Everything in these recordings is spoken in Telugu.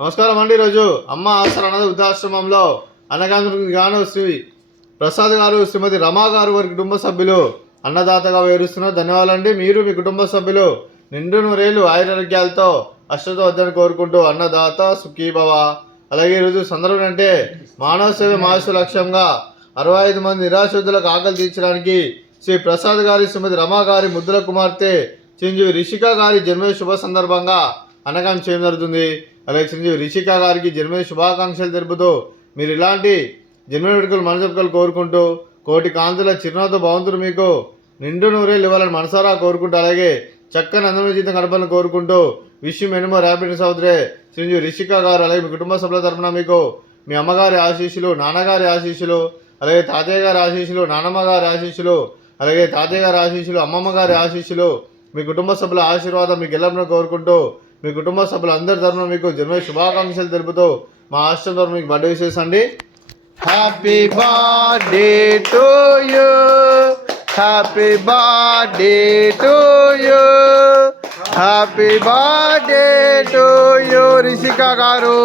నమస్కారం అండి. ఈరోజు అమ్మ ఆసరా అనాథ వృద్ధాశ్రమంలో గాను శ్రీ ప్రసాద్ గారు, శ్రీమతి రమా గారు వారి కుటుంబ సభ్యులు అన్నదాతగా వేరుస్తున్నారు. ధన్యవాదాలండి. మీరు మీ కుటుంబ సభ్యులు నిండు నూరేళ్లు ఆయురారోగ్యాలతో అష్టతో వద్దని కోరుకుంటూ అన్నదాత సుఖీభవ. అలాగే ఈరోజు సందర్భం అంటే మానవ సేవ మహర్షి లక్ష్యంగా 65 మంది నిరాశ్రితులకు ఆకలి తీర్చడానికి శ్రీ ప్రసాద్ గారి, శ్రీమతి రమా గారి ముద్దుల కుమార్తె చిరంజీవి రిషిక గారి జన్మదిన శుభ సందర్భంగా అన్నదానం చేయడం జరుగుతుంది. అలాగే చిరంజీవి రిషిక గారికి జన్మదిన శుభాకాంక్షలు తెలుపుతూ మీరు ఇలాంటి జన్మదిన వేడుకలు మనసొప్పుకలు కోరుకుంటూ కోటి కాంతుల చిరునవ్వుతో భగవంతుడు మీకు నిండు నూరేళ్ళు ఇవ్వాలని మనసారా కోరుకుంటూ అలాగే చక్కని అందమైన జీవితం గడపాలని కోరుకుంటూ విష్ మెనీ మోర్ హ్యాపీనెస్ అవుతురే చిరంజీవి రిషిక గారు. అలాగే మీ కుటుంబ సభ్యుల తరఫున మీకు మీ అమ్మగారి ఆశీస్సులు, నాన్నగారి ఆశీస్సులు, అలాగే తాతయ్య గారి ఆశీస్సులు, నాన్నమ్మ గారి ఆశీస్సులు, అలాగే తాతయ్య గారి ఆశీస్సులు, అమ్మమ్మ గారి ఆశీస్సులు, మీ కుటుంబ సభ్యుల ఆశీర్వాదం మీకు ఎల్లప్పుడూ కోరుకుంటూ మీ కుటుంబ సభ్యులు అందరి తరఫున మీకు జన్మదిన శుభాకాంక్షలు తెలుపుతూ మా హాస్టల్ తరఫున మీకు బర్త్డే విషెస్ అండి. Happy birthday to you, happy birthday to you, happy birthday to you Rishika గారు,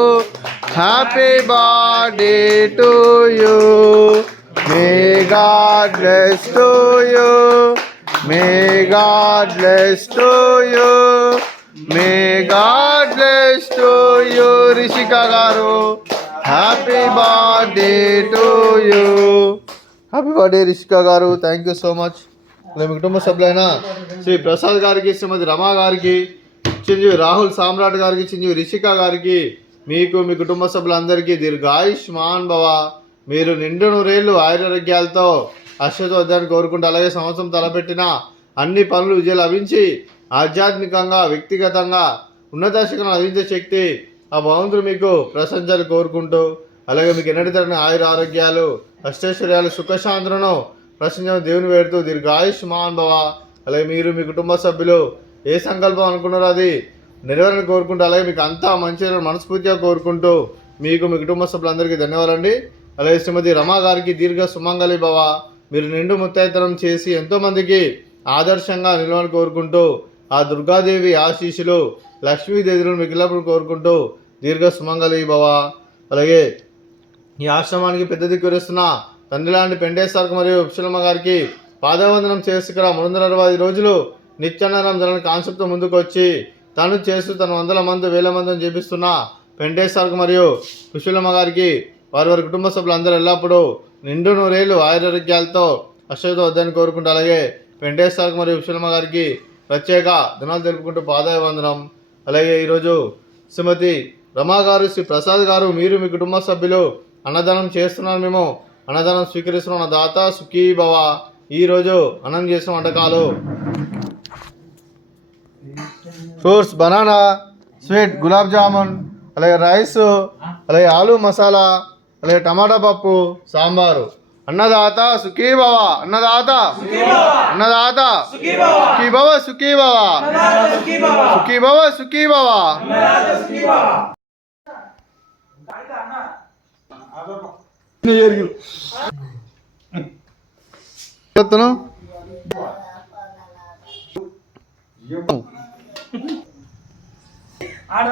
happy birthday to you. May god bless to you, may god bless to you, may god bless to you Rishika గారు. Happy birthday to you. Happy birthday Rishika గారు. Thank you so much. మీ కుటుంబ సభ్యులైన శ్రీ ప్రసాద్ గారికి, శ్రీమతి రమా గారికి, చిరంజీవి రాహుల్ సామ్రాట్ గారికి, చిరంజీవి రిషిక గారికి, మీకు మీ కుటుంబ సభ్యులందరికీ దీర్ఘాయుష్మాన్ భవ. మీరు నిండు నూరేళ్ళు ఆయురారోగ్యాలతో అశ్వత వద్దని కోరుకుంటూ అలాగే సంవత్సరం తలపెట్టిన అన్ని పనులు విజయం లభించి ఆధ్యాత్మికంగా, వ్యక్తిగతంగా ఉన్నత శిఖరం లభించే శక్తి ఆ భగవంతుడు మీకు ప్రశంసలు కోరుకుంటూ అలాగే మీకు ఎన్నటి తరని ఆయుర ఆరోగ్యాలు, అష్టైశ్వర్యాలు, సుఖశాంతులను ప్రశంసలు దేవుని వేడుతూ దీర్ఘాయుష్మాన్ భవ. అలాగే మీరు మీ కుటుంబ సభ్యులు ఏ సంకల్పం అనుకున్నారో అది నెరవేరని కోరుకుంటూ అలాగే మీకు అంతా మంచి మనస్ఫూర్తిగా కోరుకుంటూ మీకు మీ కుటుంబ సభ్యులందరికీ ధన్యవాదాలండి. అలాగే శ్రీమతి రమా గారికి దీర్ఘ సుమంగళి భవ. మీరు నిండు ముత్తైతనం చేసి ఎంతోమందికి ఆదర్శంగా నిలవని కోరుకుంటూ ఆ దుర్గాదేవి ఆశీస్సులు, లక్ష్మీదేవులను మీకు ఎల్లప్పుడూ కోరుకుంటూ దీర్ఘ సుమంగళి భవ. అలాగే ఈ ఆశ్రమానికి పెద్ద దిక్కురిస్తున్న తండ్రి లాంటి పెండేశ్వరకు మరియు ఉప్సలమ్మ గారికి పాదవందనం చేసి ఇక్కడ 360 రోజులు నిత్యాన్నదానం జరగని కాన్సెప్ట్తో ముందుకు వచ్చి తను చేస్తూ తన 100 మంది 1000 మందిని చేపిస్తున్న పెండేశ్వరకు మరియు కుశలమ్మ గారికి వారి వారి కుటుంబ సభ్యులందరూ ఎల్లప్పుడూ నిండు నూరేళ్ళు ఆయురారోగ్యాలతో అశ్వత వద్దని కోరుకుంటూ అలాగే వెంకటేశ్వరకు మరియు విశ్వలమ్మ గారికి ప్రత్యేక దినాలు తెలుపుకుంటూ పాదాభివందనం. అలాగే ఈరోజు శ్రీమతి రమా గారు, శ్రీ ప్రసాద్ గారు, మీరు మీ కుటుంబ సభ్యులు అన్నదానం చేస్తున్నారు. మేము అన్నదానం స్వీకరిస్తున్నాం. దాత సుఖీ భవ. ఈరోజు అన్నం చేసిన వంటకాలు fruits, banana, sweet, gulab jamun, అలాగే రైస్, అలాగే ఆలు మసాలా, అలాగే టమాటా పప్పు, సాంబారు. అన్నదాత సుఖీ భవ, అన్నదాత అన్నదాత సుఖీ భవ, సుఖీ భవ, సుఖీ భవ, సుఖీ భవ. ఆడ